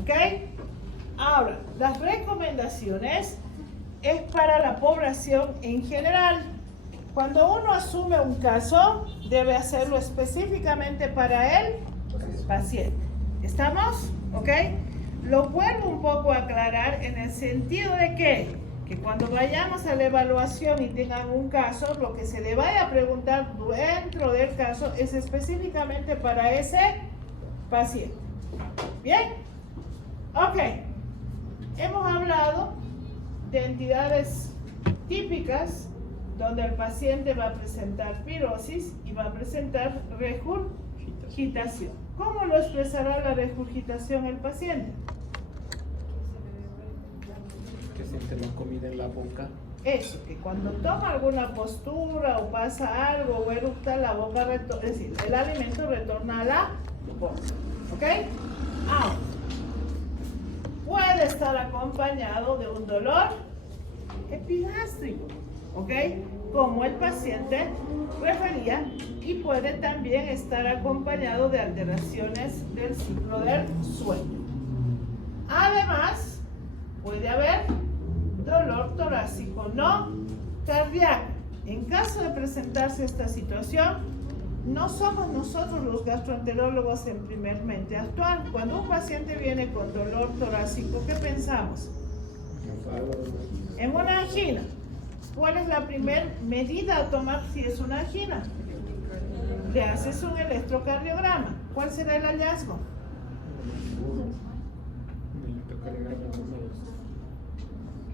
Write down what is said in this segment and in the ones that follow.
¿Ok? Ahora, las recomendaciones es para la población en general. Cuando uno asume un caso, debe hacerlo específicamente para el paciente. ¿Estamos? ¿Ok? Lo vuelvo un poco a aclarar en el sentido de que cuando vayamos a la evaluación y tengan un caso, lo que se le vaya a preguntar dentro del caso es específicamente para ese paciente. ¿Bien? Ok. Hemos hablado de entidades típicas donde el paciente va a presentar pirosis y va a presentar regurgitación. ¿Cómo lo expresará la regurgitación el paciente? Que siente la comida en la boca. Eso, que cuando toma alguna postura o pasa algo o eructa, la boca retorna, es decir, el alimento retorna a la boca. ¿Ok? Ahora, puede estar acompañado de un dolor epigástrico, ¿ok? Como el paciente refería, y puede también estar acompañado de alteraciones del ciclo del sueño. Además, puede haber dolor torácico no cardíaco. En caso de presentarse esta situación, no somos nosotros los gastroenterólogos en primermente actuar. Cuando un paciente viene con dolor torácico, ¿qué pensamos? En una angina. ¿Cuál es la primera medida a tomar si es una angina? Le haces un electrocardiograma. ¿Cuál será el hallazgo?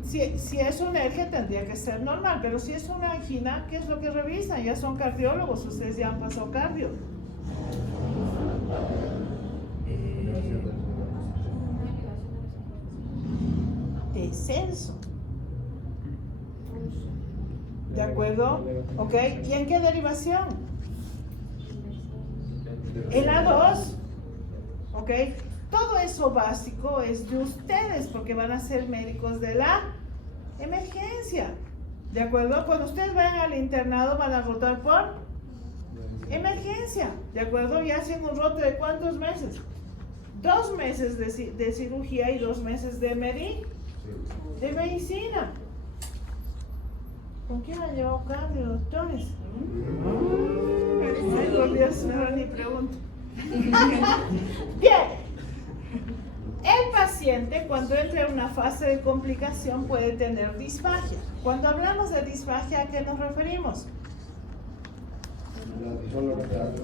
Si es una alergia tendría que ser normal, pero si es una angina, ¿qué es lo que revisan? Ya son cardiólogos, ustedes ya han pasado cardio. Descenso. ¿De acuerdo? ¿Ok? ¿Y en qué derivación? En la 2. ¿Ok? Todo eso básico es de ustedes porque van a ser médicos de la emergencia. ¿De acuerdo? Cuando ustedes vayan al internado van a rotar por emergencia. ¿De acuerdo? Y hacen un rote de ¿cuántos meses? 2 meses de cirugía y 2 meses de medicina. ¿Con quién han llevado cardio, doctores? Ay, por Dios, mejor ni pregunto. Bien. El paciente, cuando entra en una fase de complicación, puede tener disfagia. Cuando hablamos de disfagia, ¿a qué nos referimos?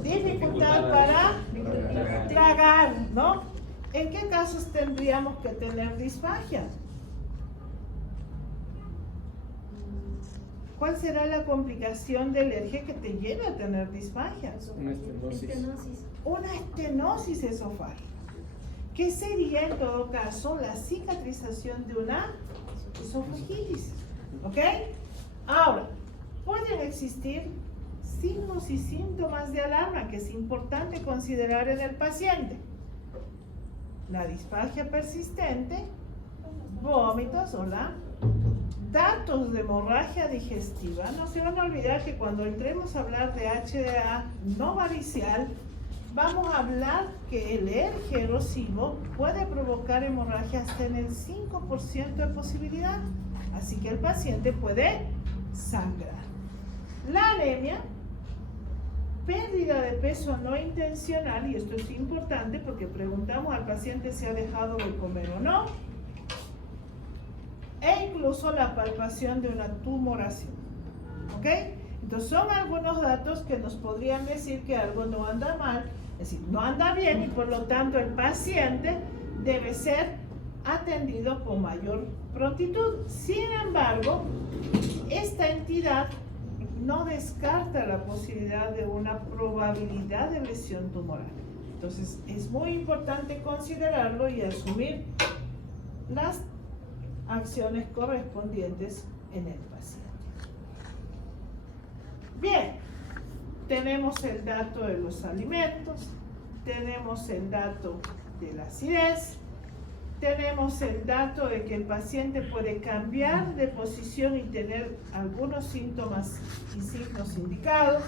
Dificultad para tragar, ¿no? ¿En qué casos tendríamos que tener disfagia? ¿Cuál será la complicación de alergia que te lleva a tener disfagia? Una estenosis. Una estenosis esofágica. ¿Qué sería en todo caso la cicatrización de una esofagitis? ¿Ok? Ahora, pueden existir signos y síntomas de alarma que es importante considerar en el paciente. La disfagia persistente, vómitos, ¿verdad? Datos de hemorragia digestiva. No se van a olvidar que cuando entremos a hablar de HDA no varicial, vamos a hablar que el alergia erosivo puede provocar hemorragia hasta en el 5% de posibilidad. Así que el paciente puede sangrar. La anemia, pérdida de peso no intencional, y esto es importante porque preguntamos al paciente si ha dejado de comer o no, e incluso la palpación de una tumoración. ¿Ok? Entonces son algunos datos que nos podrían decir que algo no anda mal, es decir, no anda bien, y por lo tanto el paciente debe ser atendido con mayor prontitud. Sin embargo, esta entidad no descarta la posibilidad de una probabilidad de lesión tumoral. Entonces es muy importante considerarlo y asumir las acciones correspondientes en el paciente. Bien, tenemos el dato de los alimentos, tenemos el dato de la acidez, tenemos el dato de que el paciente puede cambiar de posición y tener algunos síntomas y signos indicados,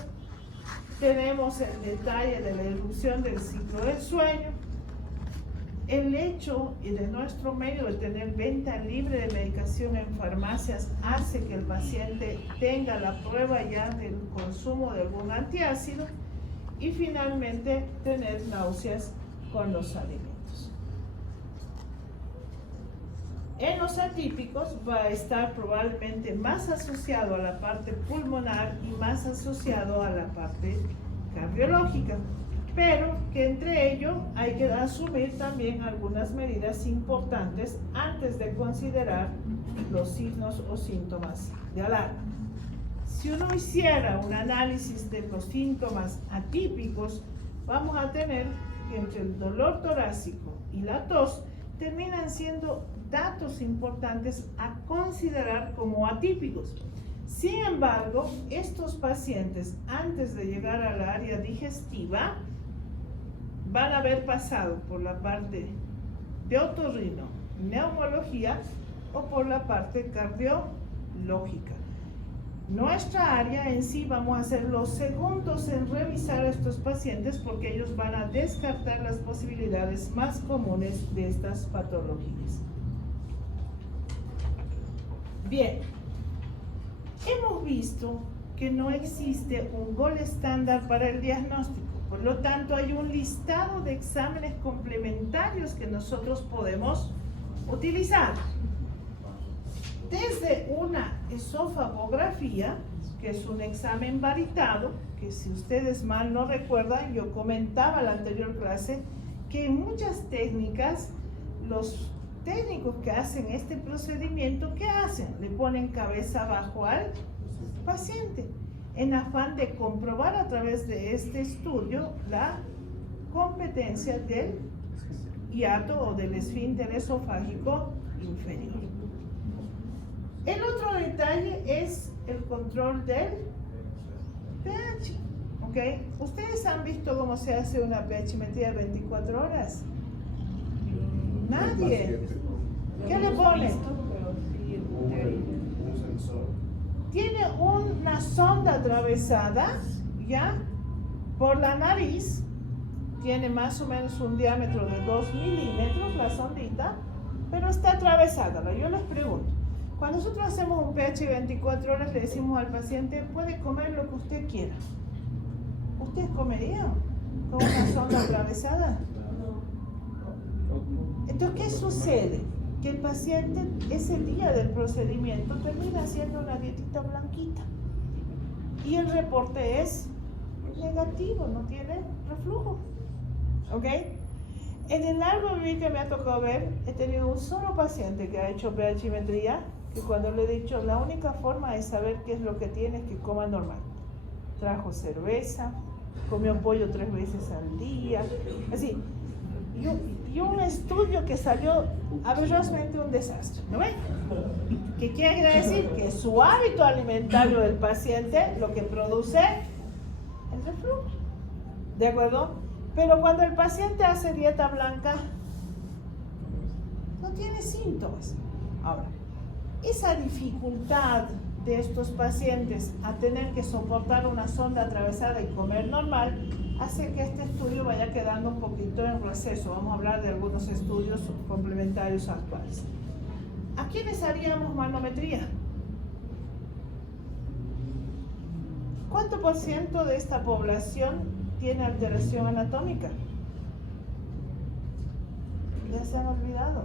tenemos el detalle de la irrupción del ciclo del sueño, el hecho de nuestro medio de tener venta libre de medicación en farmacias hace que el paciente tenga la prueba ya del consumo de algún antiácido y finalmente tener náuseas con los alimentos. En los atípicos va a estar probablemente más asociado a la parte pulmonar y más asociado a la parte cardiológica, pero que entre ello hay que asumir también algunas medidas importantes antes de considerar los signos o síntomas de alarma. Si uno hiciera un análisis de los síntomas atípicos, vamos a tener que entre el dolor torácico y la tos terminan siendo datos importantes a considerar como atípicos. Sin embargo, estos pacientes, antes de llegar al área digestiva, van a haber pasado por la parte de otorrino, neumología o por la parte cardiológica. Nuestra área en sí vamos a ser los segundos en revisar a estos pacientes porque ellos van a descartar las posibilidades más comunes de estas patologías. Bien, hemos visto que no existe un gol estándar para el diagnóstico. Por lo tanto, hay un listado de exámenes complementarios que nosotros podemos utilizar. Desde una esofagografía, que es un examen varitado, que si ustedes mal no recuerdan, yo comentaba en la anterior clase que en muchas técnicas, los técnicos que hacen este procedimiento, ¿qué hacen? Le ponen cabeza abajo al paciente, en afán de comprobar a través de este estudio la competencia del hiato o del esfínter esofágico inferior. El otro detalle es el control del pH, ¿ok? ¿Ustedes han visto cómo se hace una pHmetría 24 horas? Nadie. ¿Qué le ponen? Un sensor. Tiene una sonda atravesada, ¿ya? Por la nariz. Tiene más o menos un diámetro de 2 milímetros la sondita, pero está atravesada. Yo les pregunto, cuando nosotros hacemos un pH 24 horas, le decimos al paciente, puede comer lo que usted quiera. ¿Ustedes comerían con una sonda atravesada? Entonces, ¿qué sucede? Que el paciente ese día del procedimiento termina haciendo una dietita blanquita y el reporte es negativo, no tiene reflujo, ¿ok? En el largo vivir que me ha tocado ver, he tenido un solo paciente que ha hecho pHmetría, que cuando le he dicho la única forma de saber qué es lo que tiene es que coma normal. Trajo cerveza, comió pollo 3 veces al día, así. Y un estudio que salió avergonzadamente un desastre, ¿no ven? ¿Qué quiere decir? Que su hábito alimentario del paciente lo que produce el reflujo, ¿de acuerdo? Pero cuando el paciente hace dieta blanca, no tiene síntomas. Ahora, esa dificultad de estos pacientes a tener que soportar una sonda atravesada y comer normal, hace que este estudio vaya quedando un poquito en receso. Vamos a hablar de algunos estudios complementarios actuales. ¿A quiénes haríamos manometría? ¿Cuánto por ciento de esta población tiene alteración anatómica? Ya se han olvidado.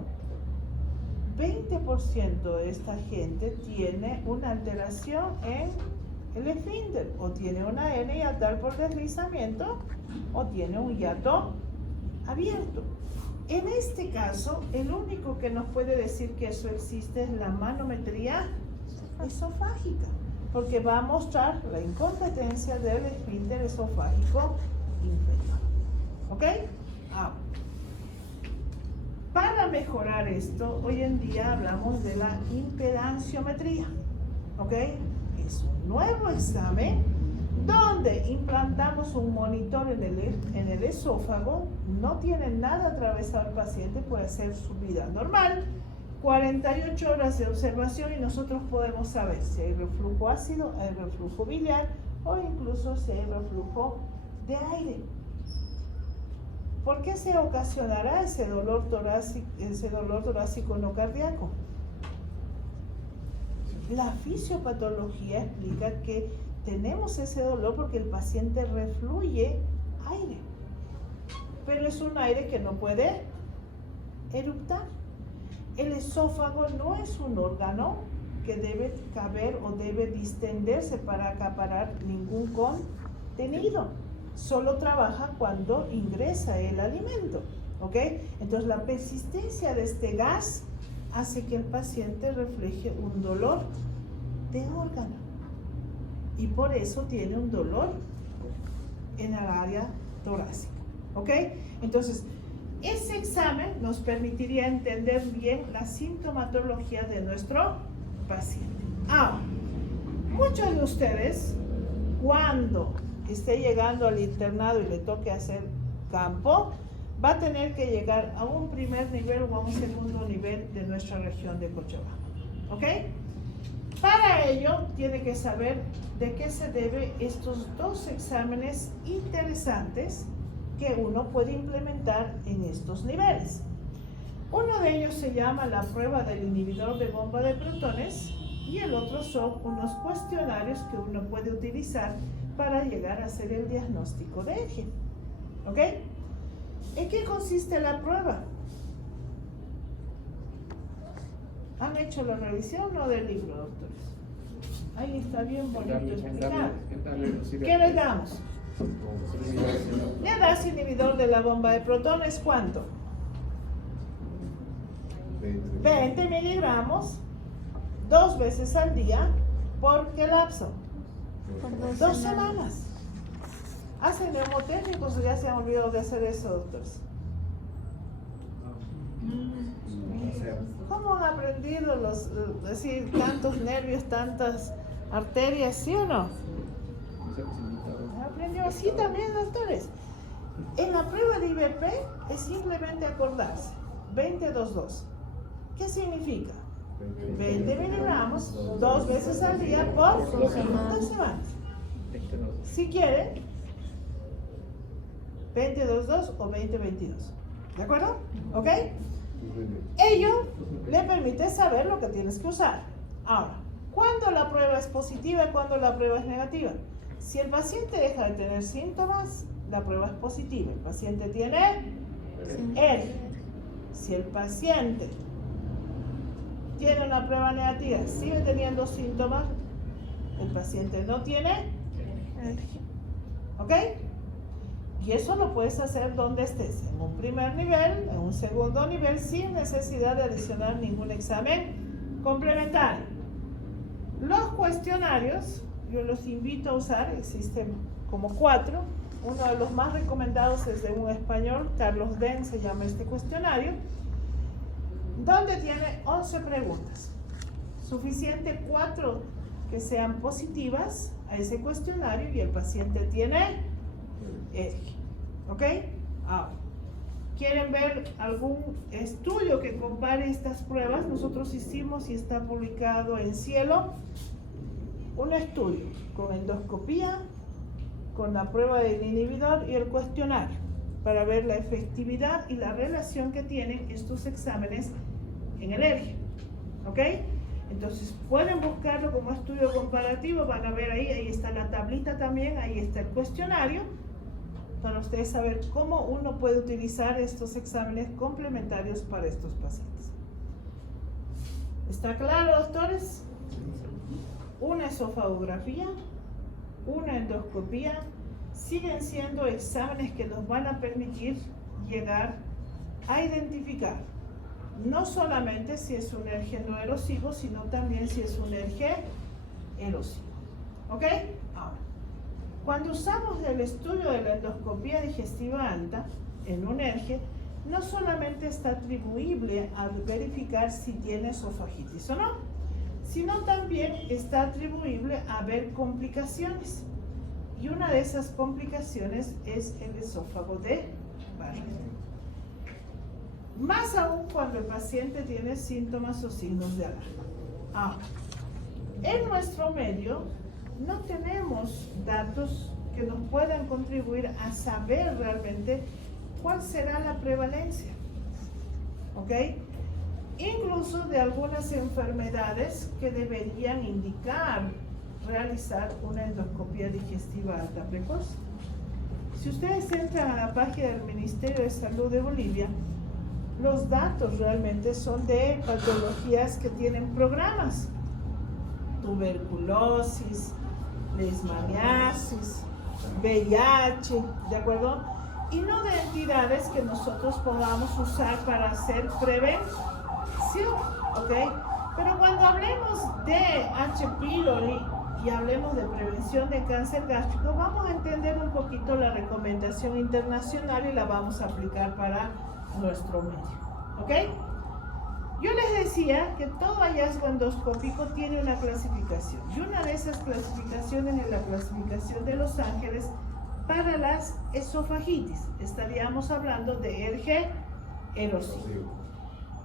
20% de esta gente tiene una alteración en el esfínter, o tiene una hernia hiatal por deslizamiento, o tiene un hiato abierto. En este caso, el único que nos puede decir que eso existe es la manometría esofágica, porque va a mostrar la incompetencia del esfínter esofágico inferior. ¿Ok? Ahora, para mejorar esto, hoy en día hablamos de la impedanciometría. ¿Ok? Es un nuevo examen donde implantamos un monitor en el esófago, no tiene nada atravesado al paciente, puede hacer su vida normal, 48 horas de observación y nosotros podemos saber si hay reflujo ácido, hay reflujo biliar o incluso si hay reflujo de aire. ¿Por qué se ocasionará ese dolor torácico no cardíaco? La fisiopatología explica que tenemos ese dolor porque el paciente refluye aire, pero es un aire que no puede eructar. El esófago no es un órgano que debe caber o debe distenderse para acaparar ningún contenido. Solo trabaja cuando ingresa el alimento, ¿ok? Entonces la persistencia de este gas hace que el paciente refleje un dolor de órgano y por eso tiene un dolor en el área torácica, ¿ok? Entonces ese examen nos permitiría entender bien la sintomatología de nuestro paciente. Ahora, muchos de ustedes, cuando esté llegando al internado y le toque hacer campo, va a tener que llegar a un primer nivel o a un segundo nivel de nuestra región de Cochabamba, ¿ok? Para ello, tiene que saber de qué se debe estos dos exámenes interesantes que uno puede implementar en estos niveles. Uno de ellos se llama la prueba del inhibidor de bomba de protones y el otro son unos cuestionarios que uno puede utilizar para llegar a hacer el diagnóstico de EGE, ¿ok? ¿En qué consiste la prueba? ¿Han hecho la revisión o del libro, doctores? Ahí está bien bonito explicado. ¿Qué les damos? Le das inhibidor de la bomba de protones, ¿cuánto? 20 miligramos, 2 veces al día. ¿Por qué lapso? Por 2 semanas. ¿Hacen neumotécnicos o ya se han olvidado de hacer eso, doctores? ¿Cómo han aprendido decir tantos nervios, tantas arterias, sí o no? ¿Aprendió así también, doctores? En la prueba de IBP es simplemente acordarse. 20-2-2. ¿Qué significa? 20 miligramos, 2 veces al día por 2 semanas. Si quieren, 20-2-2 o 20-22. ¿De acuerdo? ¿Ok? Ello le permite saber lo que tienes que usar. Ahora, ¿cuándo la prueba es positiva y cuándo la prueba es negativa? Si el paciente deja de tener síntomas, la prueba es positiva. El paciente tiene EGE. Si el paciente tiene una prueba negativa, sigue teniendo síntomas, el paciente no tiene EGE. ¿Ok? Y eso lo puedes hacer donde estés, en un primer nivel, en un segundo nivel, sin necesidad de adicionar ningún examen complementario. Los cuestionarios, yo los invito a usar, existen como 4. Uno de los más recomendados es de un español, Carlos Den, se llama este cuestionario, donde tiene 11 preguntas. Suficiente 4 que sean positivas a ese cuestionario y el paciente tiene EGE. ¿Ok? Ahora, ¿quieren ver algún estudio que compare estas pruebas? Nosotros hicimos y está publicado en Cielo un estudio con endoscopía, con la prueba del inhibidor y el cuestionario para ver la efectividad y la relación que tienen estos exámenes en el EGE. ¿Ok? Entonces pueden buscarlo como estudio comparativo, van a ver ahí está la tablita también, ahí está el cuestionario, para ustedes saber cómo uno puede utilizar estos exámenes complementarios para estos pacientes. ¿Está claro, doctores? Una esofagografía, una endoscopía, siguen siendo exámenes que nos van a permitir llegar a identificar no solamente si es un ERGE no erosivo, sino también si es un ERGE erosivo. ¿Ok? Ahora, cuando usamos el estudio de la endoscopía digestiva alta en un ERGE, no solamente está atribuible a verificar si tiene esofagitis o no, sino también está atribuible a ver complicaciones. Y una de esas complicaciones es el esófago de barriga. Más aún cuando el paciente tiene síntomas o signos de alarma. Ahora, en nuestro medio no tenemos datos que nos puedan contribuir a saber realmente cuál será la prevalencia, ¿ok? Incluso de algunas enfermedades que deberían indicar realizar una endoscopia digestiva alta precoz. Si ustedes entran a la página del Ministerio de Salud de Bolivia, los datos realmente son de patologías que tienen programas: tuberculosis, leishmaniasis, VIH, ¿de acuerdo? Y no de entidades que nosotros podamos usar para hacer prevención, ¿ok? Pero cuando hablemos de H. pylori y hablemos de prevención de cáncer gástrico, vamos a entender un poquito la recomendación internacional y la vamos a aplicar para nuestro medio, ¿ok? Yo les decía que todo hallazgo endoscópico tiene una clasificación, y una de esas clasificaciones es la clasificación de Los Ángeles para las esofagitis. Estaríamos hablando de ERG erosivo.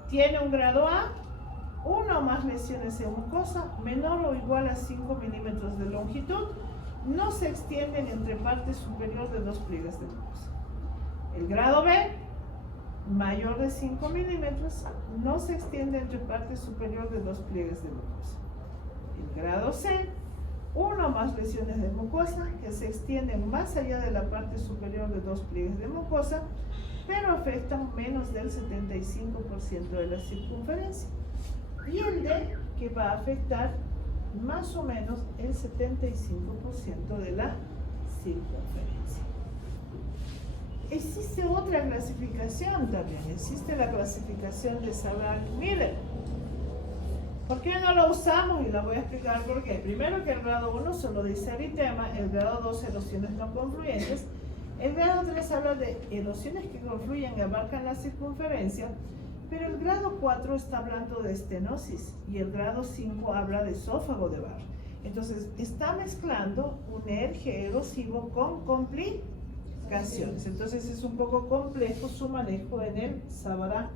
Tiene un grado A, una o más lesiones en mucosa, menor o igual a 5 milímetros de longitud, no se extienden entre parte superior de 2 pliegues de mucosa. El grado B, mayor de 5 milímetros, no se extiende entre parte superior de 2 pliegues de mucosa. El grado C, una o más lesiones de mucosa que se extienden más allá de la parte superior de 2 pliegues de mucosa, pero afectan menos del 75% de la circunferencia. Y el D, que va a afectar más o menos el 75% de la circunferencia. Existe otra clasificación también, existe la clasificación de Savart-Miller. ¿Por qué no lo usamos? Y la voy a explicar por qué. Primero, que el grado 1 solo dice eritema, el grado 2 erosiones no confluyentes, el grado 3 habla de erosiones que confluyen y abarcan la circunferencia, pero el grado 4 está hablando de estenosis y el grado 5 habla de esófago de barro. Entonces, está mezclando un ERG erosivo con complicaciones. Entonces, es un poco complejo su manejo en el Savart.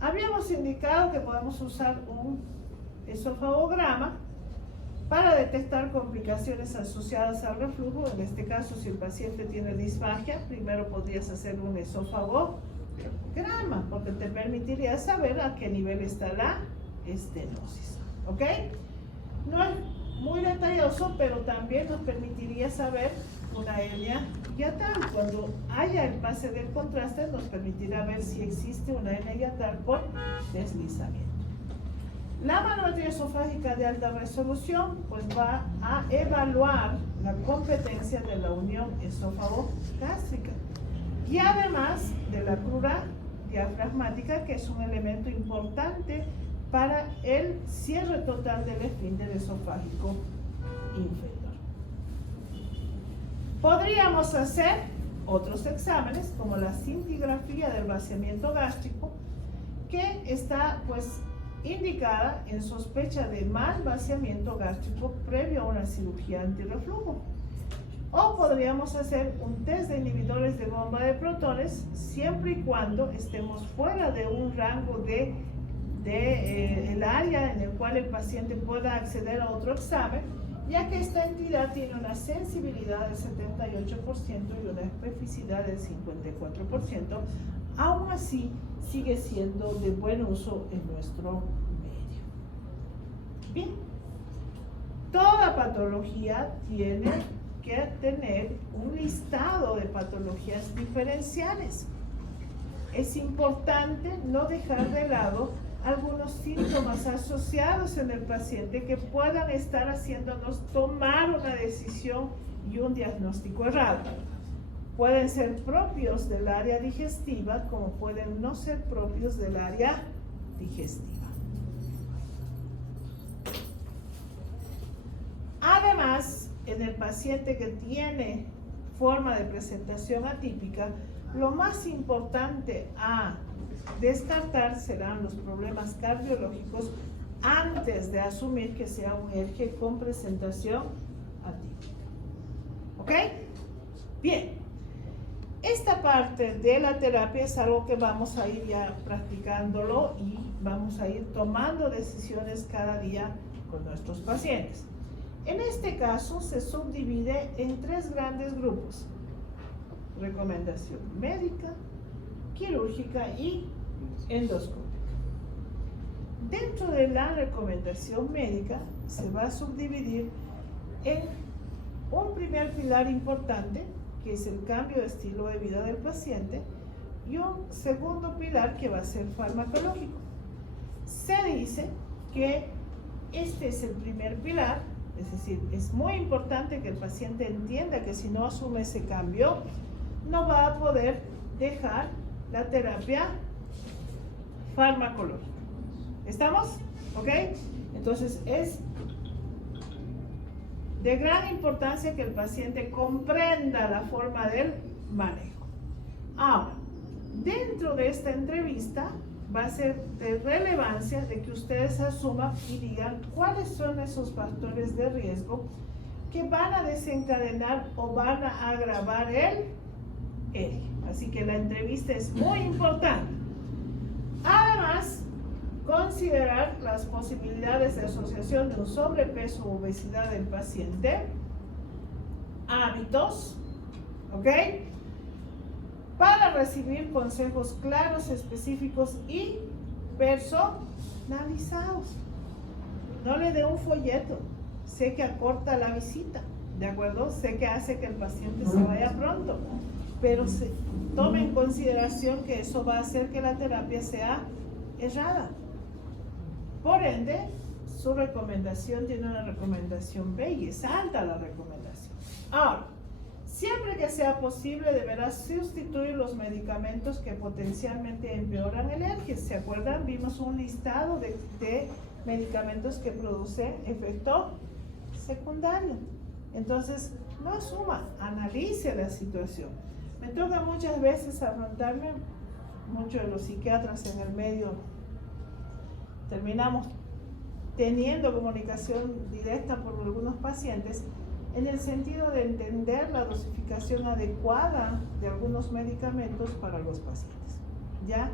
Habíamos indicado que podemos usar un esofagograma para detectar complicaciones asociadas al reflujo. En este caso, si el paciente tiene disfagia, primero podrías hacer un esofagograma, porque te permitiría saber a qué nivel está la estenosis, ¿ok? No es muy detalloso, pero también nos permitiría saber una hernia hiatal. Cuando haya el pase del contraste, nos permitirá ver si existe una hernia hiatal por deslizamiento. La manometría esofágica de alta resolución pues va a evaluar la competencia de la unión esófago-gástrica y además de la crura diafragmática, que es un elemento importante para el cierre total del esfínter esofágico inferior. Podríamos hacer otros exámenes como la scintigrafía del vaciamiento gástrico, que está pues indicada en sospecha de mal vaciamiento gástrico previo a una cirugía antirreflujo. O podríamos hacer un test de inhibidores de bomba de protones siempre y cuando estemos fuera de un rango el área en el cual el paciente pueda acceder a otro examen, ya que esta entidad tiene una sensibilidad del 78% y una especificidad del 54%, aún así sigue siendo de buen uso en nuestro medio. Bien, toda patología tiene que tener un listado de patologías diferenciales. Es importante no dejar de lado algunos síntomas asociados en el paciente que puedan estar haciéndonos tomar una decisión y un diagnóstico errado. Pueden ser propios del área digestiva, como pueden no ser propios del área digestiva. Además, en el paciente que tiene forma de presentación atípica, lo más importante a descartar serán los problemas cardiológicos antes de asumir que sea un ERG con presentación atípica. ¿Ok? Bien. Esta parte de la terapia es algo que vamos a ir ya practicándolo y vamos a ir tomando decisiones cada día con nuestros pacientes. En este caso se subdivide en 3 grandes grupos: recomendación médica, quirúrgica y endoscópica. Dentro de la recomendación médica se va a subdividir en un primer pilar importante, que es el cambio de estilo de vida del paciente, y un segundo pilar que va a ser farmacológico. Se dice que este es el primer pilar, es decir, es muy importante que el paciente entienda que si no asume ese cambio, no va a poder dejar la terapia farmacológica. ¿Estamos? ¿Ok? Entonces es de gran importancia que el paciente comprenda la forma del manejo. Ahora, dentro de esta entrevista va a ser de relevancia de que ustedes asuman y digan cuáles son esos factores de riesgo que van a desencadenar o van a agravar el eje. Así que la entrevista es muy importante. Además, considerar las posibilidades de asociación de un sobrepeso u obesidad del paciente, hábitos, ¿ok? Para recibir consejos claros, específicos y personalizados. No le dé un folleto, sé que acorta la visita, ¿de acuerdo? Sé que hace que el paciente se vaya pronto, pero tome en consideración que eso va a hacer que la terapia sea errada. Por ende, su recomendación tiene una recomendación B y es alta la recomendación. Ahora, siempre que sea posible, deberá sustituir los medicamentos que potencialmente empeoran el eje. ¿Se acuerdan? Vimos un listado de medicamentos que producen efecto secundario. Entonces, no asuma, analice la situación. Me toca muchas veces afrontarme, muchos de los psiquiatras en el medio terminamos teniendo comunicación directa por algunos pacientes en el sentido de entender la dosificación adecuada de algunos medicamentos para los pacientes. ¿Ya?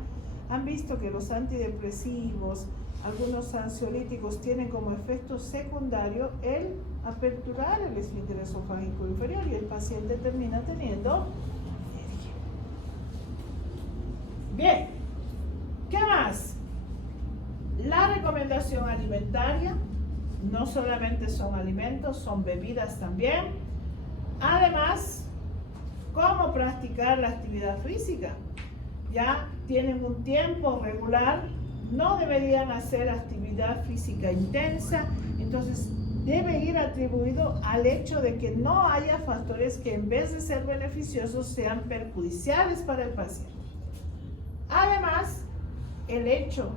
Han visto que los antidepresivos, algunos ansiolíticos tienen como efecto secundario el aperturar el esfínter esofágico inferior y el paciente termina teniendo alergia. Bien, ¿qué más? La recomendación alimentaria, no solamente son alimentos, son bebidas también. Además, cómo practicar la actividad física. Ya tienen un tiempo regular, no deberían hacer actividad física intensa, entonces debe ir atribuido al hecho de que no haya factores que en vez de ser beneficiosos sean perjudiciales para el paciente. Además, el hecho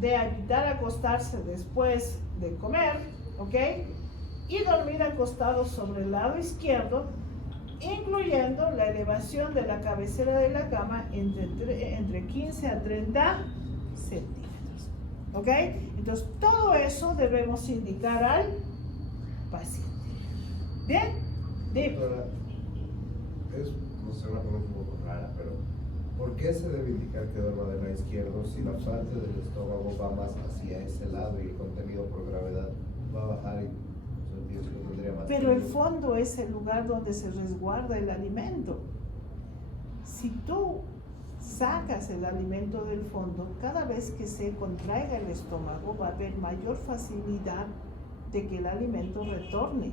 de evitar acostarse después de comer, ¿ok? Y dormir acostado sobre el lado izquierdo, incluyendo la elevación de la cabecera de la cama entre 15 a 30 centímetros, ¿ok? Entonces, todo eso debemos indicar al paciente. ¿Bien? Doctora, no sé, una pregunta un poco rara, pero ¿por qué se debe indicar que duerma del lado izquierdo si la parte del estómago va más hacia ese lado y el contenido por gravedad va a bajar y tendría más? Pero el fondo es el lugar donde se resguarda el alimento. Si tú sacas el alimento del fondo, cada vez que se contraiga el estómago va a haber mayor facilidad de que el alimento retorne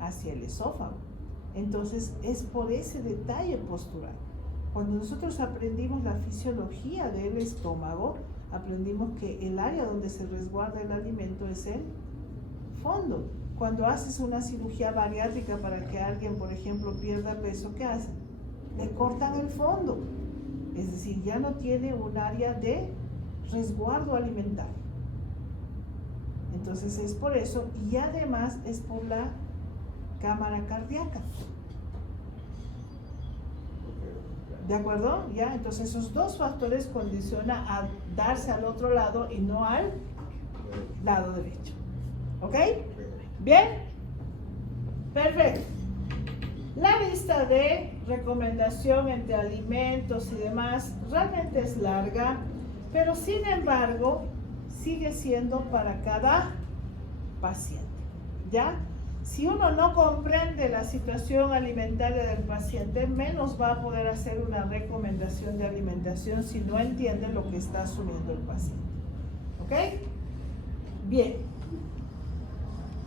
hacia el esófago. Entonces es por ese detalle postural. Cuando nosotros aprendimos la fisiología del estómago, aprendimos que el área donde se resguarda el alimento es el fondo. Cuando haces una cirugía bariátrica para que alguien, por ejemplo, pierda peso, ¿qué hacen? Le cortan el fondo. Es decir, ya no tiene un área de resguardo alimentario. Entonces es por eso, y además es por la cámara cardíaca. ¿De acuerdo? ¿Ya? Entonces esos dos factores condicionan a darse al otro lado y no al lado derecho. ¿Ok? ¿Bien? Perfecto. La lista de recomendación entre alimentos y demás realmente es larga, pero sin embargo sigue siendo para cada paciente. ¿Ya? Si uno no comprende la situación alimentaria del paciente, menos va a poder hacer una recomendación de alimentación si no entiende lo que está asumiendo el paciente. ¿Ok? Bien.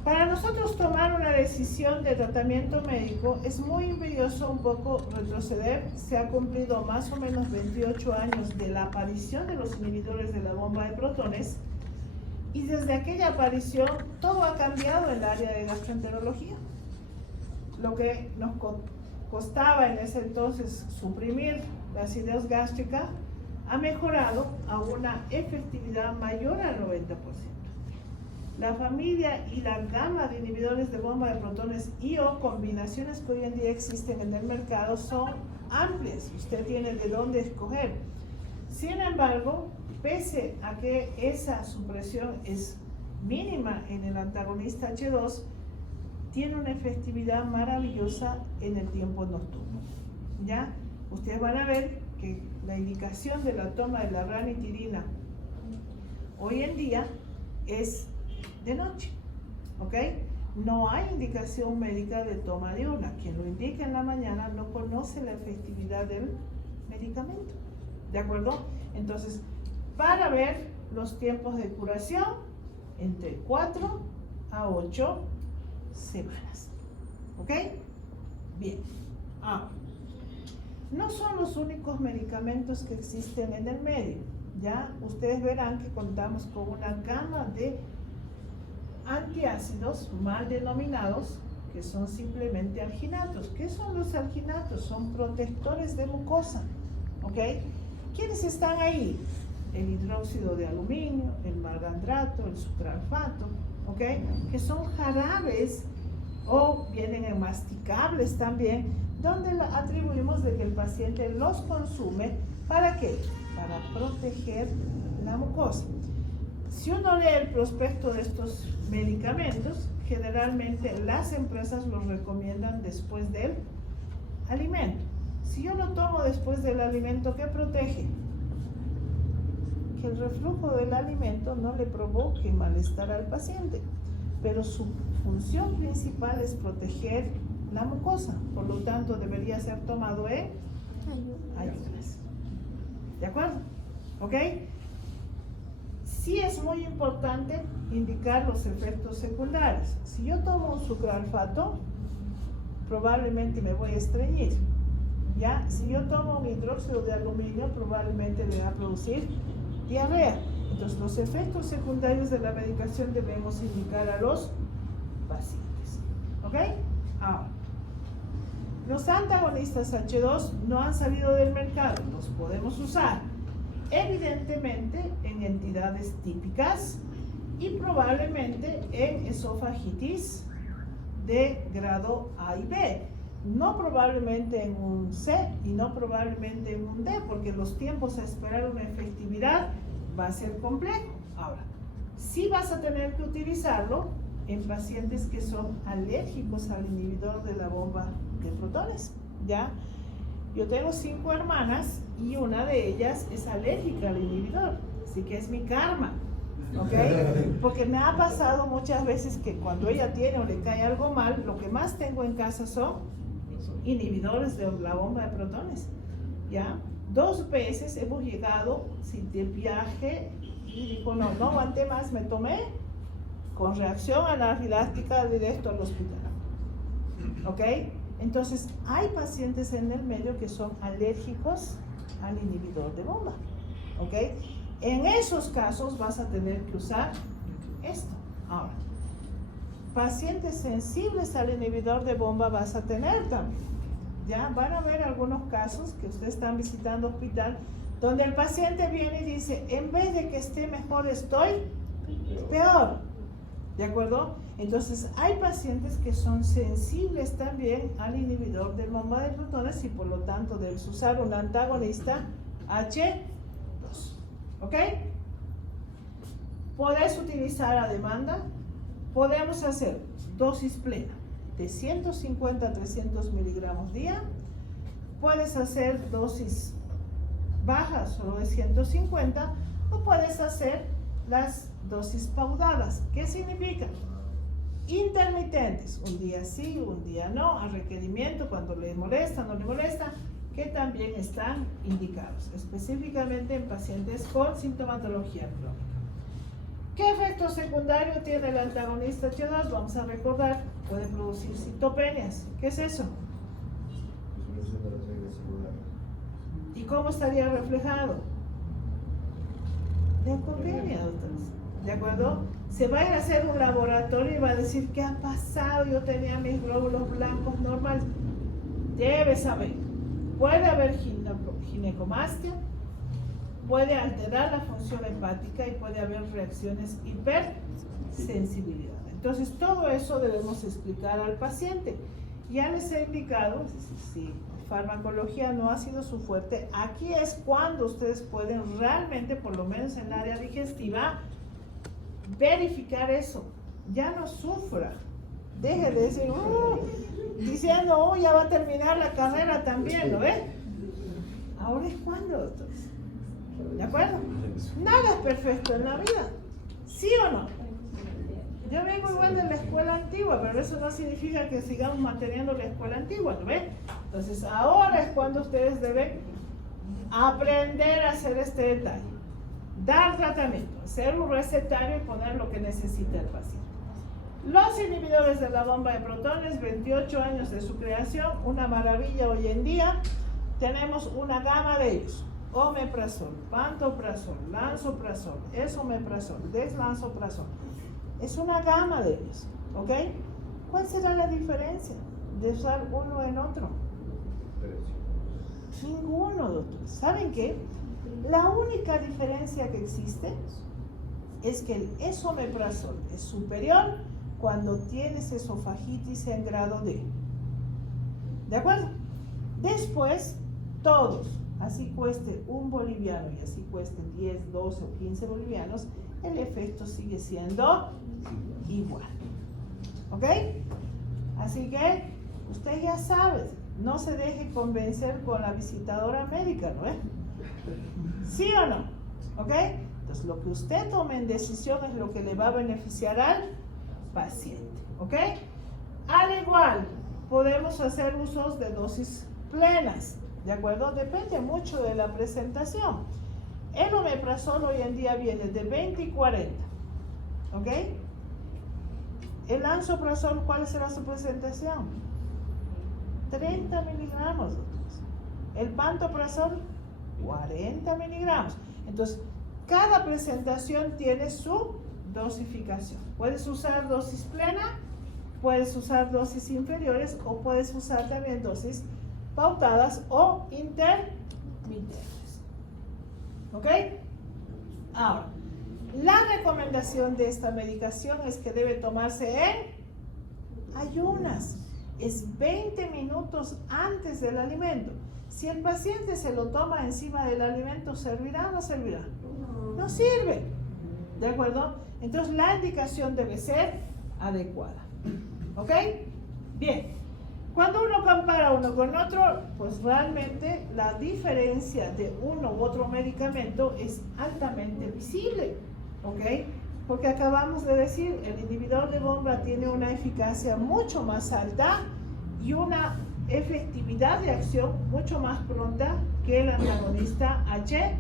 Para nosotros tomar una decisión de tratamiento médico es muy imperioso un poco retroceder. Se ha cumplido más o menos 28 años de la aparición de los inhibidores de la bomba de protones. Y desde aquella aparición todo ha cambiado en el área de gastroenterología. Lo que nos costaba en ese entonces suprimir la acidez gástrica ha mejorado a una efectividad mayor al 90%. La familia y la gama de inhibidores de bomba de protones y o combinaciones que hoy en día existen en el mercado son amplias. Usted tiene de dónde escoger. Sin embargo, pese a que esa supresión es mínima en el antagonista H2, tiene una efectividad maravillosa en el tiempo nocturno. ¿Ya? Ustedes van a ver que la indicación de la toma de la ranitidina hoy en día es de noche, ¿ok? No hay indicación médica de toma diurna. Quien lo indica en la mañana no conoce la efectividad del medicamento, ¿de acuerdo? Entonces, para ver los tiempos de curación, entre 4 a 8 semanas, ¿ok? Bien, ahora, no son los únicos medicamentos que existen en el medio, ¿ya? Ustedes verán que contamos con una gama de antiácidos mal denominados, que son simplemente alginatos. ¿Qué son los alginatos? Son protectores de mucosa, ¿ok? ¿Quiénes están ahí? El hidróxido de aluminio, el malgandrato, el sucralfato, ¿ok? Que son jarabes o vienen en masticables también, donde atribuimos de que el paciente los consume, ¿para qué? Para proteger la mucosa. Si uno lee el prospecto de estos medicamentos, generalmente las empresas los recomiendan después del alimento. Si yo lo tomo después del alimento, ¿qué protege? Que el reflujo del alimento no le provoque malestar al paciente, pero su función principal es proteger la mucosa, por lo tanto debería ser tomado en ayunas. ¿De acuerdo? ¿Ok? Sí es muy importante indicar los efectos secundarios. Si yo tomo un sucralfato, probablemente me voy a estreñir. ¿Ya? Si yo tomo un hidróxido de aluminio, probablemente me va a producir diarrea. Entonces, los efectos secundarios de la medicación debemos indicar a los pacientes. ¿Ok? Ahora, los antagonistas H2 no han salido del mercado, los podemos usar evidentemente en entidades típicas y probablemente en esofagitis de grado A y B. No probablemente en un C y no probablemente en un D, porque los tiempos a esperar una efectividad va a ser complejo. Ahora, sí vas a tener que utilizarlo en pacientes que son alérgicos al inhibidor de la bomba de protones, ¿ya? Yo tengo 5 hermanas y una de ellas es alérgica al inhibidor, así que es mi karma, ¿ok? Porque me ha pasado muchas veces que cuando ella tiene o le cae algo mal, lo que más tengo en casa son inhibidores de la bomba de protones, ¿ya? 2 veces hemos llegado sin de viaje y dijo, no aguanté más, me tomé con reacción anafiláctica directo al hospital, ¿ok? Entonces, hay pacientes en el medio que son alérgicos al inhibidor de bomba, ¿ok? En esos casos vas a tener que usar esto. Ahora, pacientes sensibles al inhibidor de bomba vas a tener también. Ya van a ver algunos casos que ustedes están visitando hospital, donde el paciente viene y dice, en vez de que esté mejor, estoy peor. ¿De acuerdo? Entonces, hay pacientes que son sensibles también al inhibidor de bomba de protones y por lo tanto debes usar un antagonista H2. ¿Ok? Podés utilizar a demanda. Podemos hacer dosis plena de 150 a 300 miligramos día. Puedes hacer dosis bajas, solo de 150, o puedes hacer las dosis paudadas. ¿Qué significa? intermitentes, un día sí, un día no, a requerimiento, cuando le molesta, no le molesta, que también están indicados, específicamente en pacientes con sintomatología crónica. ¿Qué efecto secundario tiene el antagonista H2? Vamos a recordar, puede producir citopenias. ¿Qué es eso? Disminución de las reglas celulares. ¿Y cómo estaría reflejado? Leucopenia, doctores. ¿De acuerdo? Se va a ir a hacer un laboratorio y va a decir, ¿qué ha pasado? Yo tenía mis glóbulos blancos normales. Debe saber. Puede haber ginecomastia, puede alterar la función hepática y puede haber reacciones hipersensibilidad. Entonces, todo eso debemos explicar al paciente. Ya les he indicado, si farmacología no ha sido su fuerte, aquí es cuando ustedes pueden realmente, por lo menos en el área digestiva, verificar eso. Ya no sufra. Deje de decir, diciendo, ya va a terminar la carrera también, ¿lo ve? Ahora es cuando, doctores. ¿De acuerdo? Nada es perfecto en la vida. ¿Sí o no? Yo vengo igual de la escuela antigua, pero eso no significa que sigamos manteniendo la escuela antigua, ¿lo ven? Entonces, ahora es cuando ustedes deben aprender a hacer este detalle. Dar tratamiento, hacer un recetario y poner lo que necesita el paciente. Los inhibidores de la bomba de protones, 28 años de su creación, una maravilla hoy en día. Tenemos una gama de ellos: omeprazol, pantoprazol, lansoprazol, esomeprazol, deslansoprazol. Es una gama de ellos, ¿ok? ¿Cuál será la diferencia de usar uno en otro? Ninguno, doctor. ¿Saben qué? La única diferencia que existe es que el esomeprazol es superior cuando tienes esofagitis en grado D. ¿De acuerdo? Después, todos, así cueste un boliviano y así cuesten 10, 12 o 15 bolivianos, el efecto sigue siendo igual. ¿Ok? Así que usted ya sabe, no se deje convencer con la visitadora médica, ¿no es? ¿Sí o no? ¿Ok? Entonces, lo que usted tome en decisión es lo que le va a beneficiar al paciente. ¿Ok? Al igual, podemos hacer usos de dosis plenas. ¿De acuerdo? Depende mucho de la presentación. El omeprazol hoy en día viene de 20 y 40. ¿Ok? El lansoprazol, ¿cuál será su presentación? 30 miligramos. El pantoprazol, 40 miligramos. Entonces, cada presentación tiene su dosificación. Puedes usar dosis plena, puedes usar dosis inferiores o puedes usar también dosis pautadas o intermitentes. ¿Ok? Ahora, la recomendación de esta medicación es que debe tomarse en ayunas. Es 20 minutos antes del alimento. Si el paciente se lo toma encima del alimento, ¿servirá o no servirá? No sirve. ¿De acuerdo? Entonces, la indicación debe ser adecuada. ¿Ok? Bien. Cuando uno compara uno con otro, pues realmente la diferencia de uno u otro medicamento es altamente visible. ¿Ok? Porque acabamos de decir, el inhibidor de bomba tiene una eficacia mucho más alta y una efectividad de acción mucho más pronta que el antagonista H2.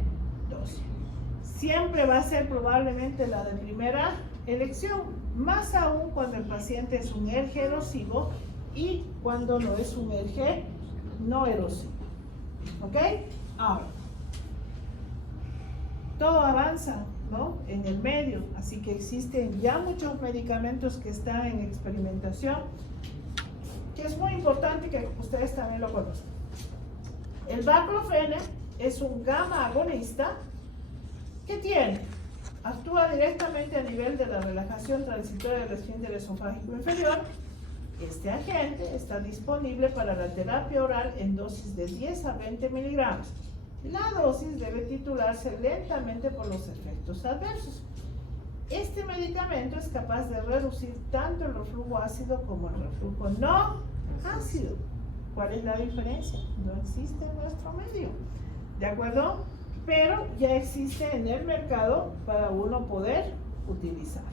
Siempre va a ser probablemente la de primera elección, más aún cuando el paciente es un ERG erosivo y cuando no es un ERG no erosivo. ¿Ok? Ahora, todo avanza, ¿no? En el medio, así que existen ya muchos medicamentos que están en experimentación, que es muy importante que ustedes también lo conozcan. El baclofeno es un gamma agonista que actúa directamente a nivel de la relajación transitoria del esfínter esofágico inferior. Este agente está disponible para la terapia oral en dosis de 10 a 20 miligramos. La dosis debe titularse lentamente por los efectos adversos. Este medicamento es capaz de reducir tanto el reflujo ácido como el reflujo no ácido. ¿Cuál es la diferencia? No existe en nuestro medio. ¿De acuerdo? Pero ya existe en el mercado para uno poder utilizar.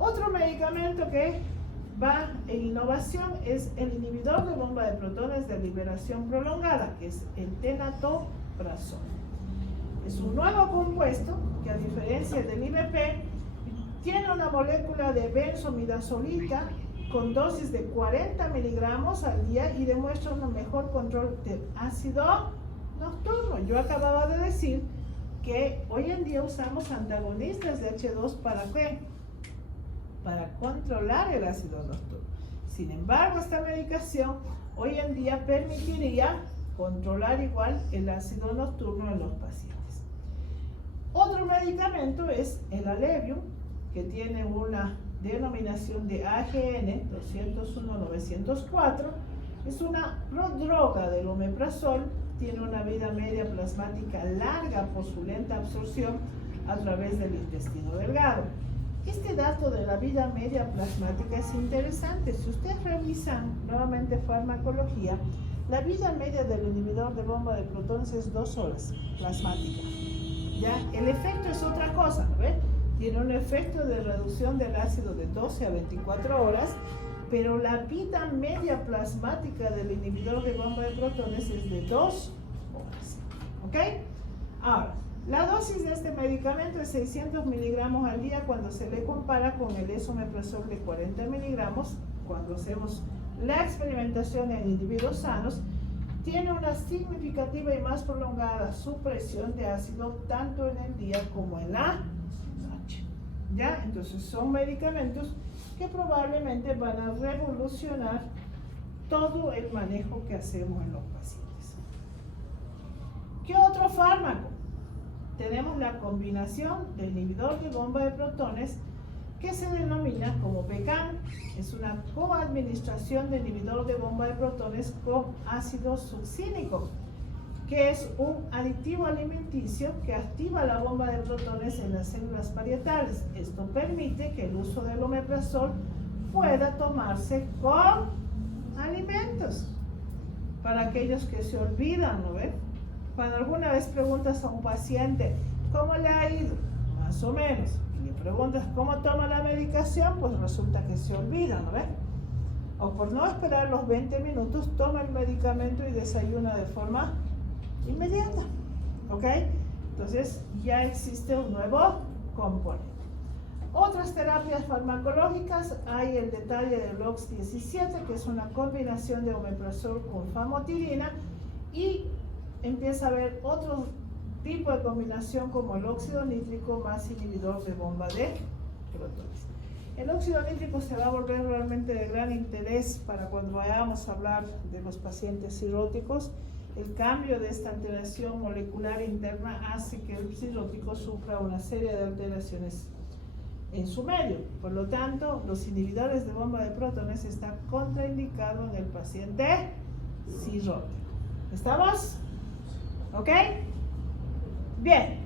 Otro medicamento que va en innovación es el inhibidor de bomba de protones de liberación prolongada, que es el tenatoprazol. Es un nuevo compuesto que, a diferencia del IBP, tiene una molécula de benzimidazolita con dosis de 40 miligramos al día y demuestra un mejor control del ácido nocturno. Yo acababa de decir que hoy en día usamos antagonistas de H2 ¿para qué? Para controlar el ácido nocturno. Sin embargo, esta medicación hoy en día permitiría controlar igual el ácido nocturno en los pacientes. Otro medicamento es el Alevium, que tiene una denominación de AGN 201-904. Es una prodroga del omeprazol, tiene una vida media plasmática larga por su lenta absorción a través del intestino delgado. Este dato de la vida media plasmática es interesante. Si ustedes revisan nuevamente farmacología, la vida media del inhibidor de bomba de protones es 2 horas plasmática. ¿Ya? El efecto es otra cosa, ¿no ven? Tiene un efecto de reducción del ácido de 12 a 24 horas, pero la vida media plasmática del inhibidor de bomba de protones es de 2 horas. ¿Ok? Ahora, la dosis de este medicamento es 600 miligramos al día cuando se le compara con el esomeprazol de 40 miligramos. Cuando hacemos la experimentación en individuos sanos, tiene una significativa y más prolongada supresión de ácido tanto en el día como en la noche. ¿Ya? Entonces son medicamentos que probablemente van a revolucionar todo el manejo que hacemos en los pacientes. ¿Qué otro fármaco? Tenemos la combinación de inhibidor de bomba de protones que se denomina como PECAM. Es una coadministración de inhibidor de bomba de protones con ácido succínico, que es un aditivo alimenticio que activa la bomba de protones en las células parietales. Esto permite que el uso del omeprazol pueda tomarse con alimentos. Para aquellos que se olvidan, ¿no ven? Cuando alguna vez preguntas a un paciente ¿cómo le ha ido? Más o menos. Y le preguntas ¿cómo toma la medicación? Pues resulta que se olvida, ¿no ven? O por no esperar los 20 minutos, toma el medicamento y desayuna de forma inmediata. ¿Ok? Entonces ya existe un nuevo componente. Otras terapias farmacológicas, hay el detalle del OX17, que es una combinación de omeprazol con famotidina, y empieza a haber otro tipo de combinación como el óxido nítrico más inhibidor de bomba de protones. El óxido nítrico se va a volver realmente de gran interés para cuando vayamos a hablar de los pacientes cirróticos. El cambio de esta alteración molecular interna hace que el cirrótico sufra una serie de alteraciones en su medio. Por lo tanto, los inhibidores de bomba de protones están contraindicados en el paciente cirrótico. ¿Estamos? ¿Ok? Bien.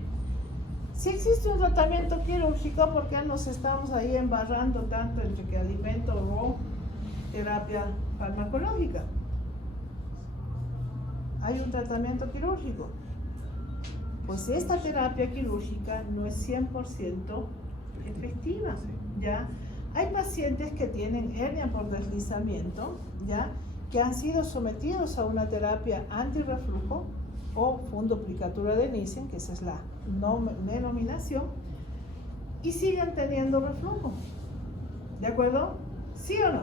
Si existe un tratamiento quirúrgico, ¿por qué nos estamos ahí embarrando tanto entre que alimento o terapia farmacológica? Hay un tratamiento quirúrgico. Pues esta terapia quirúrgica no es 100% efectiva, ¿ya? Hay pacientes que tienen hernia por deslizamiento, ¿ya? Que han sido sometidos a una terapia antirreflujo o fundoplicatura de Nissen, que esa es la denominación, y siguen teniendo reflujo. ¿De acuerdo? ¿Sí o no?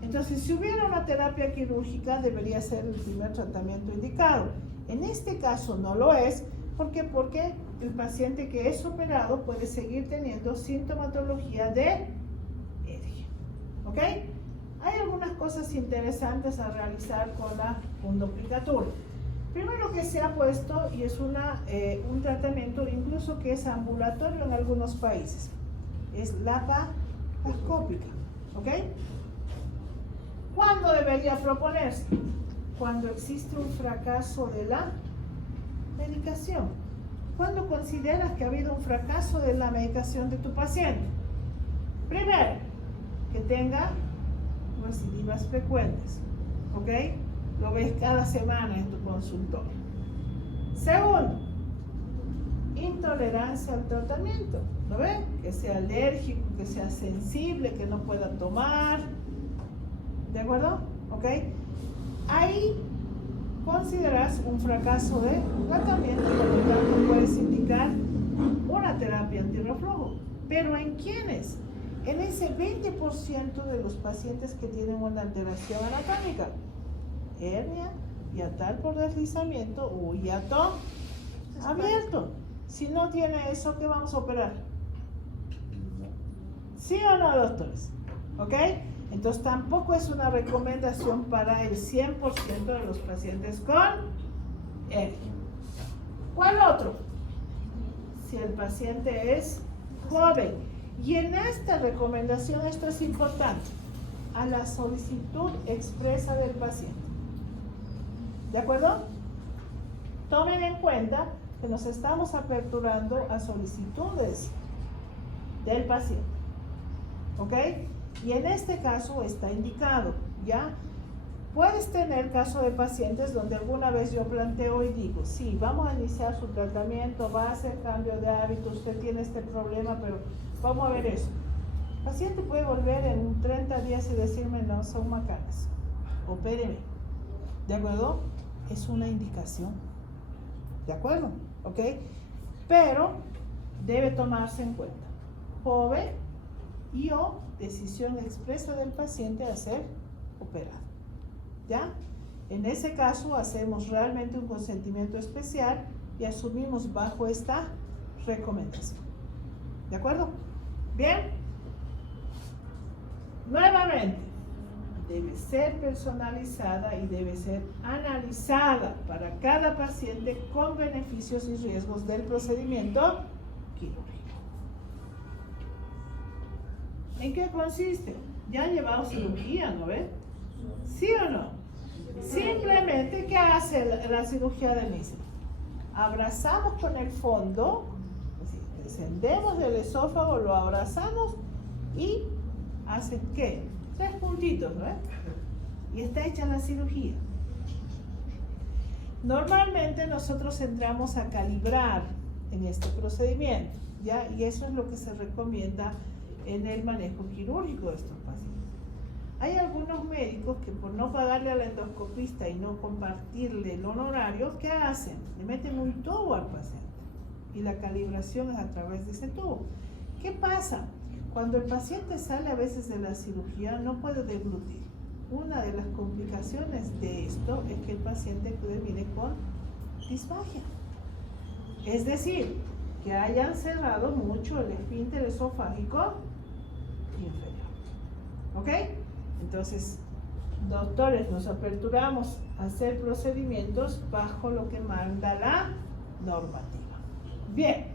Entonces, si hubiera una terapia quirúrgica, debería ser el primer tratamiento indicado. En este caso no lo es. ¿Por qué? Porque el paciente que es operado puede seguir teniendo sintomatología de hernia. ¿Ok? Hay algunas cosas interesantes a realizar con la fundoplicatura. Primero que se ha puesto, y es un tratamiento incluso que es ambulatorio en algunos países, es laparoscópica. ¿Ok? ¿Cuándo debería proponerse? Cuando existe un fracaso de la medicación. ¿Cuándo consideras que ha habido un fracaso de la medicación de tu paciente? Primero, que tenga recidivas frecuentes. ¿Ok? Lo ves cada semana en tu consultorio. Segundo, intolerancia al tratamiento, ¿no ven? Que sea alérgico, que sea sensible, que no pueda tomar, ¿de acuerdo? ¿Ok? Ahí consideras un fracaso de tratamiento, por lo tanto puedes indicar una terapia antirreflujo. ¿Pero en quiénes? En ese 20% de los pacientes que tienen una alteración anatómica, hernia, hiatal por deslizamiento o hiato abierto. Si no tiene eso, ¿qué vamos a operar? ¿Sí o no, doctores? ¿Ok? Entonces tampoco es una recomendación para el 100% de los pacientes con hernia. ¿Cuál otro? Si el paciente es joven. Y en esta recomendación, esto es importante, a la solicitud expresa del paciente. ¿De acuerdo? Tomen en cuenta que nos estamos aperturando a solicitudes del paciente. ¿Ok? Y en este caso está indicado, ¿ya? Puedes tener caso de pacientes donde alguna vez yo planteo y digo, sí, vamos a iniciar su tratamiento, va a hacer cambio de hábito, usted tiene este problema, pero vamos a ver eso. El paciente puede volver en 30 días y decirme, no, son macanas, opéreme. ¿De acuerdo? Es una indicación. ¿De acuerdo? ¿Ok? Pero debe tomarse en cuenta. Joven y o decisión expresa del paciente a ser operado. ¿Ya? En ese caso hacemos realmente un consentimiento especial y asumimos bajo esta recomendación. ¿De acuerdo? Bien. Nuevamente, debe ser personalizada y debe ser analizada para cada paciente con beneficios y riesgos del procedimiento quirúrgico. ¿En qué consiste? Ya han llevado cirugía, ¿no ven? ¿Sí o no? Simplemente, ¿qué hace la cirugía de Nissen? Abrazamos con el fondo, descendemos del esófago, lo abrazamos y hace ¿qué? 3 puntitos, ¿no? Y está hecha la cirugía. Normalmente nosotros entramos a calibrar en este procedimiento, ¿ya? Y eso es lo que se recomienda en el manejo quirúrgico de estos pacientes. Hay algunos médicos que por no pagarle al endoscopista y no compartirle el honorario, ¿qué hacen? Le meten un tubo al paciente y la calibración es a través de ese tubo. ¿Qué pasa? Cuando el paciente sale a veces de la cirugía no puede deglutir. Una de las complicaciones de esto es que el paciente termine con disfagia. Es decir, que hayan cerrado mucho el esfínter esofágico inferior. ¿Ok? Entonces, doctores, nos aperturamos a hacer procedimientos bajo lo que manda la normativa. Bien.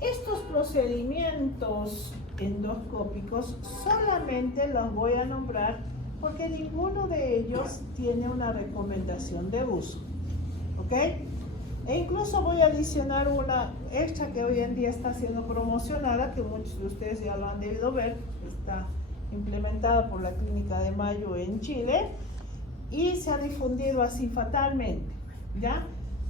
Estos procedimientos endoscópicos solamente los voy a nombrar porque ninguno de ellos tiene una recomendación de uso. ¿Ok? E incluso voy a adicionar una extra que hoy en día está siendo promocionada, que muchos de ustedes ya lo han debido ver, está implementada por la Clínica de Mayo en Chile y se ha difundido así fatalmente, ¿ya?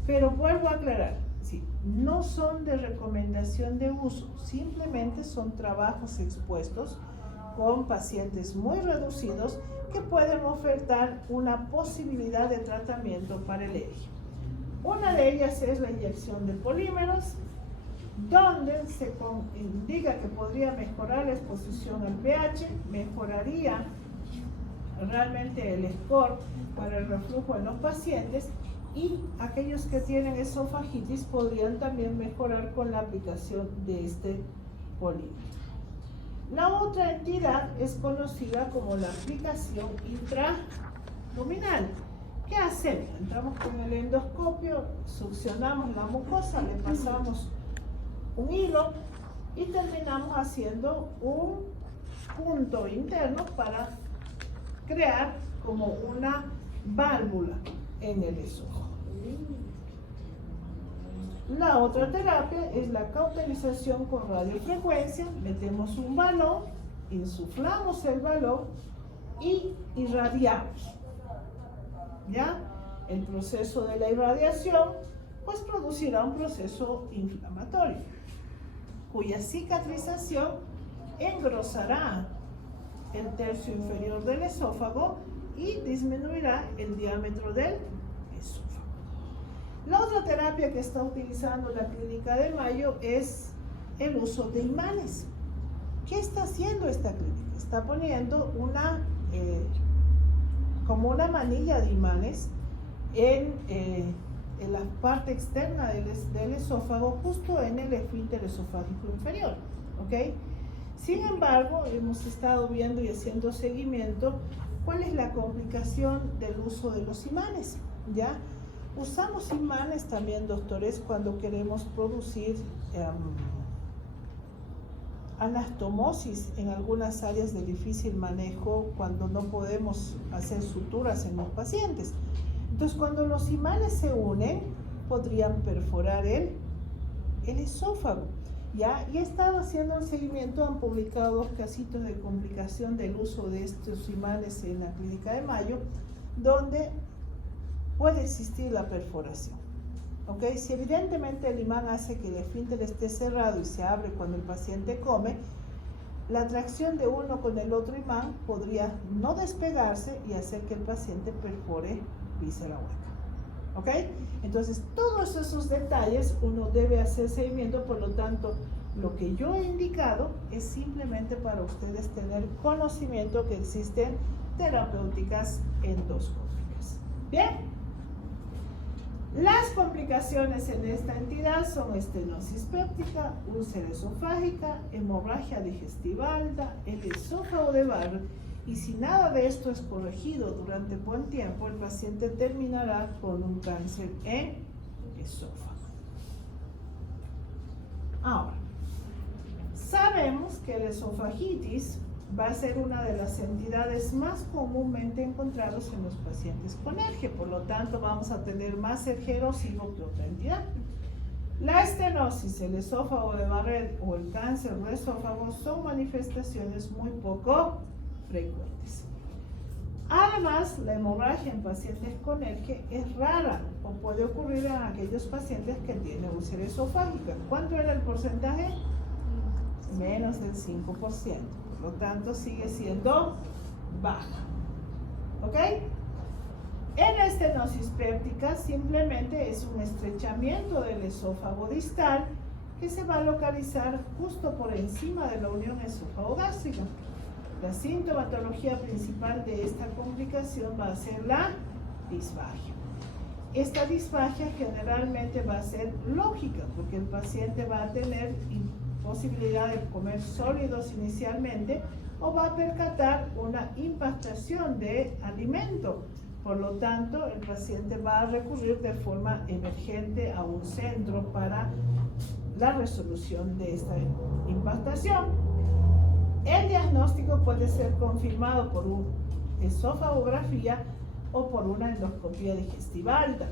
Pero vuelvo a aclarar, sí, no son de recomendación de uso, simplemente son trabajos expuestos con pacientes muy reducidos que pueden ofertar una posibilidad de tratamiento para el eje. Una de ellas es la inyección de polímeros, donde se indica que podría mejorar la exposición al pH, mejoraría realmente el score para el reflujo en los pacientes y aquellos que tienen esofagitis podrían también mejorar con la aplicación de este polímero. La otra entidad es conocida como la aplicación intraabdominal. ¿Qué hacemos? Entramos con el endoscopio, succionamos la mucosa, le pasamos un hilo y terminamos haciendo un punto interno para crear como una válvula en el esófago. La otra terapia es la cauterización con radiofrecuencia. Metemos un balón, insuflamos el balón y irradiamos. ¿Ya? El proceso de la irradiación pues producirá un proceso inflamatorio, cuya cicatrización engrosará el tercio inferior del esófago y disminuirá el diámetro del esófago. La otra terapia que está utilizando la Clínica de Mayo es el uso de imanes. ¿Qué está haciendo esta clínica? Está poniendo como una manilla de imanes en la parte externa del esófago, justo en el esfínter esofágico inferior, ¿ok? Sin embargo, hemos estado viendo y haciendo seguimiento cuál es la complicación del uso de los imanes, ¿ya? Usamos imanes también, doctores, cuando queremos producir anastomosis en algunas áreas de difícil manejo, cuando no podemos hacer suturas en los pacientes. Entonces, cuando los imanes se unen, podrían perforar el esófago, ¿ya? Y he estado haciendo un seguimiento, han publicado 2 casitos de complicación del uso de estos imanes en la Clínica de Mayo, donde puede existir la perforación, ¿ok? Si evidentemente el imán hace que el esfínter esté cerrado y se abre cuando el paciente come, la atracción de uno con el otro imán podría no despegarse y hacer que el paciente perfore víscera hueca, ¿ok? Entonces, todos esos detalles uno debe hacer seguimiento. Por lo tanto, lo que yo he indicado es simplemente para ustedes tener conocimiento que existen terapéuticas endoscópicas. Bien, las complicaciones en esta entidad son estenosis péptica, úlcera esofágica, hemorragia digestiva alta, el esófago de Barrett. Y si nada de esto es corregido durante buen tiempo, el paciente terminará con un cáncer en esófago. Ahora, sabemos que la esofagitis va a ser una de las entidades más comúnmente encontradas en los pacientes con ERGE, por lo tanto vamos a tener más ERGE erosivo que otra entidad. La estenosis, el esófago de Barrett o el cáncer de esófago son manifestaciones muy poco frecuentes. Además, la hemorragia en pacientes con ERGE es rara o puede ocurrir en aquellos pacientes que tienen úlcera esofágica. ¿Cuánto era el porcentaje? Menos del 5%. Por lo tanto, sigue siendo baja. ¿Ok? En la estenosis péptica simplemente es un estrechamiento del esófago distal que se va a localizar justo por encima de la unión esófago-gástrica. La sintomatología principal de esta complicación va a ser la disfagia. Esta disfagia generalmente va a ser lógica porque el paciente va a tener posibilidad de comer sólidos inicialmente o va a percatar una impactación de alimento. Por lo tanto, el paciente va a recurrir de forma emergente a un centro para la resolución de esta impactación. El diagnóstico puede ser confirmado por una esofagografía o por una endoscopía digestiva alta.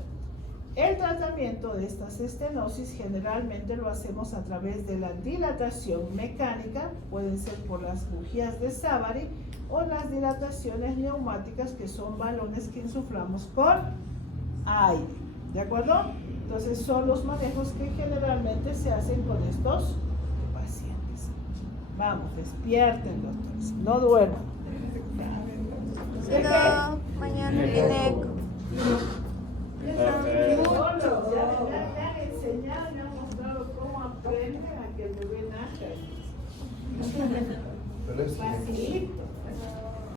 El tratamiento de estas estenosis generalmente lo hacemos a través de la dilatación mecánica, pueden ser por las bujías de Savary o las dilataciones neumáticas, que son balones que insuflamos con aire, ¿de acuerdo? Entonces son los manejos que generalmente se hacen con estos pacientes. Vamos, despierten, doctores, no duerman. No, mañana tiene eco. Ya me han enseñado, me han mostrado cómo aprenden a que el bebé nazca. Pero es Facilito.